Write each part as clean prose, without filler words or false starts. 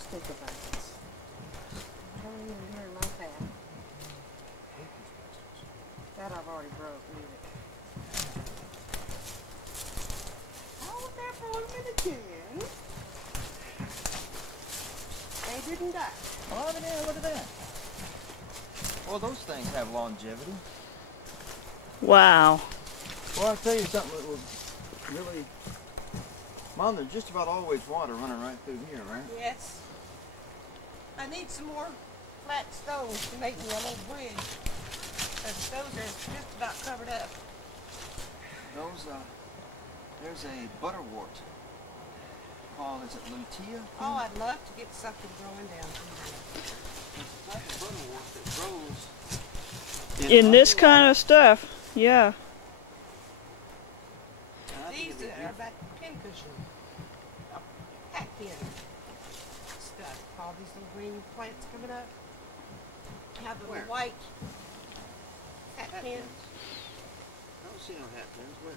sticker buckets. I don't even hear my path. That I've already broke, leave it. I was there for a minute, Jen. They didn't die. Oh, yeah, look at that. Well, those things have longevity. Wow. Well, I'll tell you something that was really... Mom, there's just about always water running right through here, right? Yes. I need some more flat stones to make me a little bridge. Those are just about covered up. Those, there's a butterwort called, is it lutea? Oh, I'd love to get something growing down through It's a type of butterwort that grows In this kind of stuff, yeah. there. These are about pincushion. Hat pin stuff. All these little green plants coming up. Have a Where? little white hat Hat pin. pins. I don't see no hat pins. Where?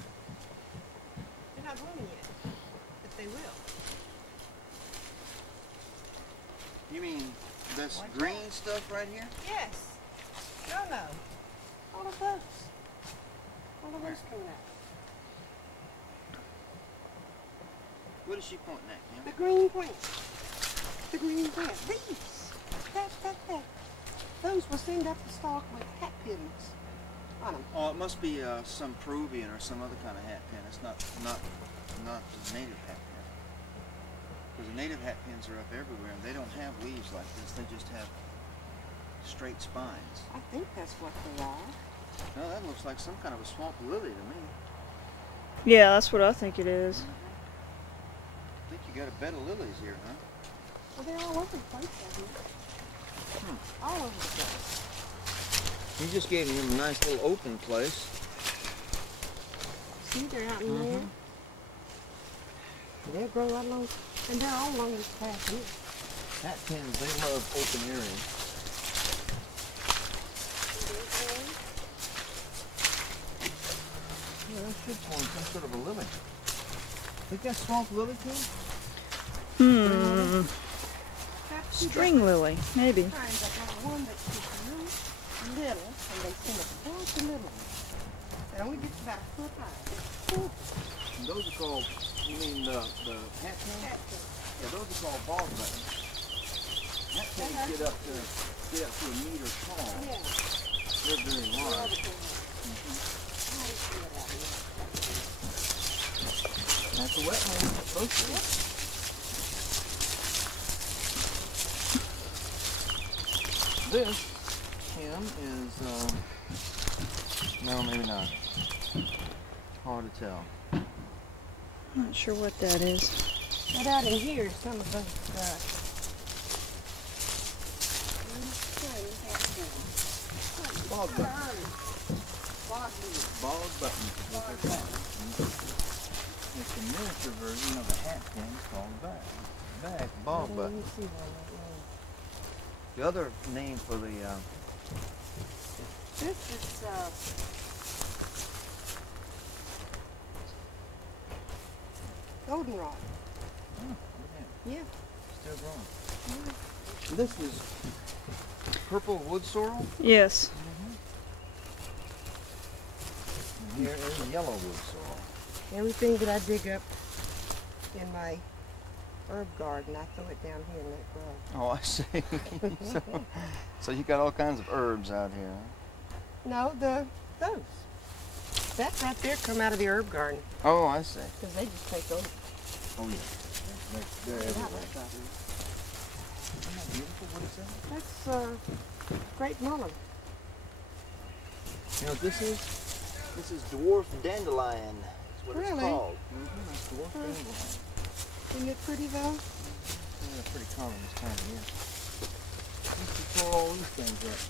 They're not blooming yet, but they will. You mean this Like green that. stuff right here? Yes. No. All of those. All of those coming out. What is she pointing at, Kim? The green plants. The green plants. These. That. Those will send up the stalk with hat pins on them. Oh, it must be some Peruvian or some other kind of hat pin. It's not the native hat pin. Because the native hat pins are up everywhere, and they don't have leaves like this. They just have straight spines. I think that's what they are. No, that looks like some kind of a swamp lily to me. Yeah, that's what I think it is. I think you got a bed of lilies here, huh? Well, they're all over the place out here. All over the place. You just gave him a nice little open place. See, they're out in there. They'll grow right along, and they're all along this path here. Hat pins, they love open areas. Yeah, that should form some sort of a lily. Think that's swamp lily, Kim? String lily, maybe. I got one that's just really little, and they send a bunch of little ones. It only gets about a foot high. And those are called, you mean the hat pins? Yeah, those are called bog buttons. Hat pins get up to a meter tall. Yeah. They're very large. That's a wetland. Supposed to be. This, Kim, is, no, maybe not. Hard to tell. Not sure what that is. But out in here, some of those, Bog buttons. Bog buttons is what they're called. It's a miniature version of a hat pin called a bag. Bog button. The other name for the, this is, goldenrod. oh, Yeah. still growing. This is purple wood sorrel. Yes. And here is yellow wood sorrel. Everything that I dig up in my herb garden, I throw it down here and let it grow. Oh, I see. so you got all kinds of herbs out here, huh? No, those. That right there come out of the herb garden, Oh, I see. because they just take over. Oh, yeah. They're everywhere. Isn't that beautiful? What is that? That's grape mullen. You know what this is? This is dwarf dandelion. That's what it's Really? called. That's dwarf dandelion. Isn't it pretty though? Yeah, pretty common this time of year. Used to tore all these things up.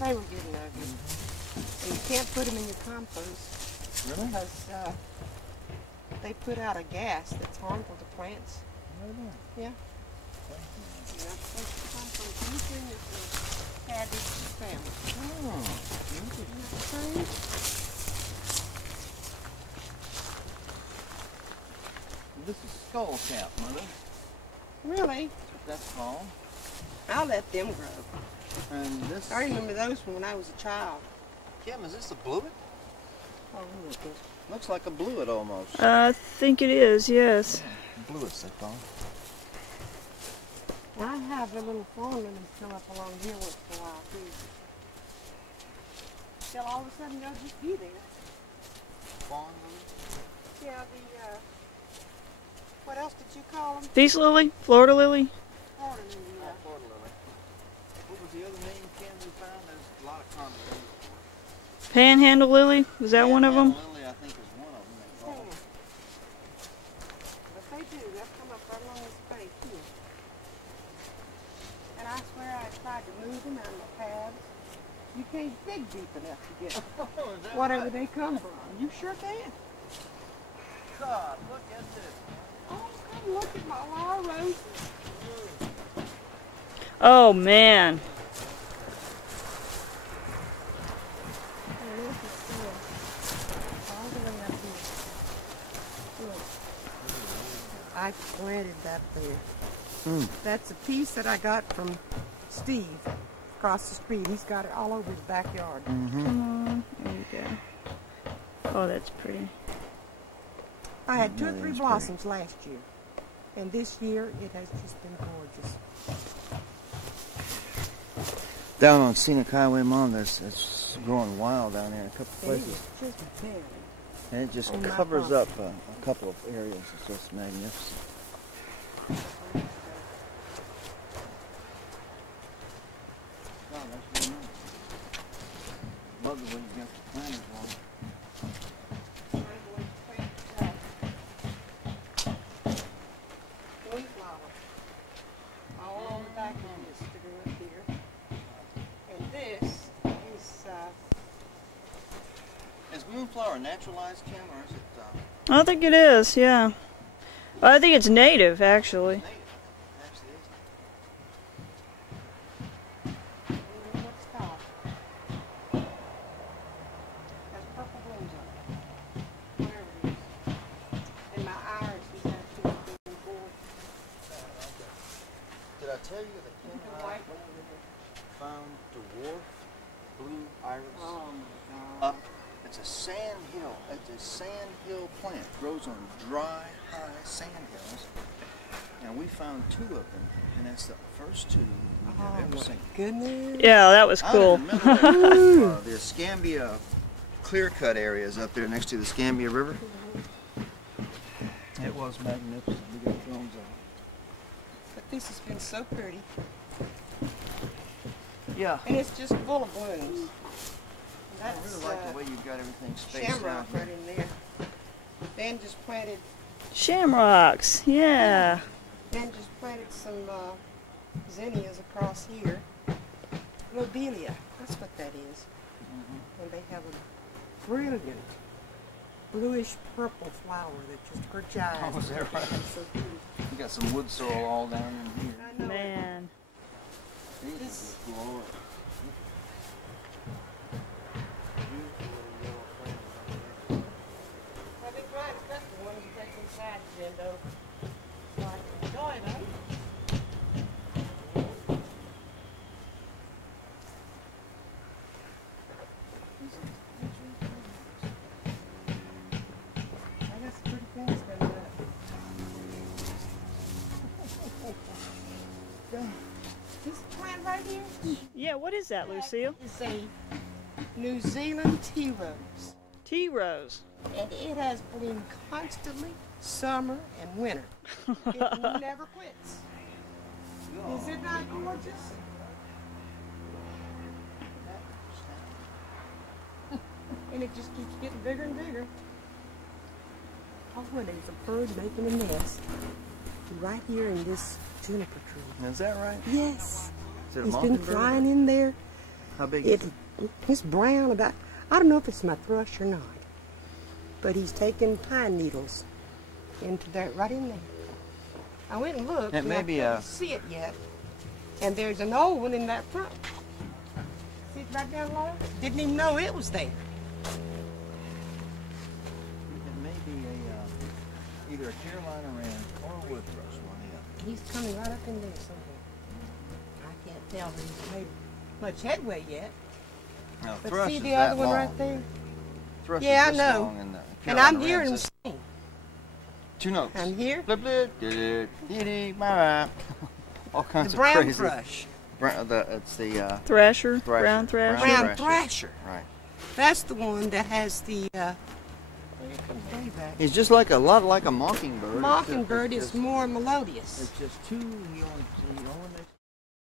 They were good and ugly. And you can't put them in your compost Really? because they put out a gas that's harmful to plants. Yeah. You're not supposed to compost anything that's cabbage family. Oh, Isn't that strange? this is skull cap, Mother. Really? That's what that tall. I'll let them grow. And this. I remember those from when I was a child. Kim, is this a bluet? Oh, look at Looks like a bluet almost. I think it is, yes. Bluets, they call them. I have the little fawn lilies come up along here once in a while too. Till all of a sudden they'll just be there. Fawn lily? Yeah, what else did you call them? Peace lily? Florida lily? Florida lily, yeah. Florida lily. What was the other name, Kim, we found? There's a lot of common names for it. Panhandle lily? Was that one of them? Lily, I think, is one of them. They call Yeah. it. But they do, they'll come up right along this space here. And I swear I tried to move them out of the paths. You can't dig deep enough to get Oh, is that whatever right? they come from. You sure can. God, look at this. Oh, come look at my wild roses. Oh, man. Oh, look at this. All the way up here. Look. I planted that there. That's a piece that I got from Steve across the street. He's got it all over his backyard. Come on. There you go. Oh, that's pretty. I had 2 or 3 blossoms last year. And this year, it has just been gorgeous. Down on Scenic Highway, Mom, it's growing wild down there in a couple It places. is just barely. And it just On my covers property. up a couple of areas. It's just magnificent. Wow, that's really nice. Love the way you got the planters on. Moonflower. All on the back end is to go up here. And this is, Is moonflower naturalized, Kim, or is it I think it is, yeah. I think it's native, actually. native? Actually, I don't know what it's called. Has purple blooms on it. Whatever it is. And my iris is actually being born. Did I tell you that Kim The and I white one over here. found dwarf blue iris Oh my God. up? It's a sand hill. It's a sand hill plant. Grows on dry, high sand hills. And we found 2 of them, and that's the first 2 we've Oh ever my seen. goodness. Yeah, that was cool. Out in the middle of the Escambia clear-cut areas up there next to the Escambia River. It was magnificent. We got films of it. But this has been so pretty. Yeah. And it's just full of blooms. I That's really like the way you've got everything spaced out. shamrock right in there. Dan just planted Shamrocks, yeah. some zinnias across here. Lobelia, that's what that is. And they have a brilliant bluish purple flower that just hurts your eyes. Oh, is that right? It's so pretty. We got some wood sorrel all down in here. I know. Man. These This- are glorious. I've been trying to cut the ones and take inside, Jendo. So I can enjoy them. I got some pretty things coming up. This plant right here Yeah, what is that, Lucille? is a New Zealand tea rose. Tea rose. And it has bloomed constantly, summer and winter. It never quits. Is it not gorgeous? And it just keeps getting bigger and bigger. Oh, and there's a bird making a nest right here in this juniper tree. Is that right? Yes. Is it a He's been mockingbird? flying in there. How big is it? It's brown about, I don't know if it's my thrush or not, but he's taking pine needles into that, right in there. I went and looked, It and may I be couldn't a- see it yet. And there's an old one in that front. See it right down low? Didn't even know it was there. It may be either a Carolina wren or a wood thrush, one of the other. He's coming right up in there somewhere. I can't tell that he's made much headway yet. Now, But thrush see is the that other one long. right there? Thrush Yeah, is I this know. long, and And I'm Carolina hearing him Reds is sing. 2 notes. I'm here. Blip, blip, did it, bye. All kinds The of brown crazy. thrush. It's the Thrasher, Thrasher. brown thrasher. Brown thrasher. Right. That's the one that has the, here comes way back. He's just like a lot like a mockingbird. Mockingbird It's is just- more melodious. It's just too. He only makes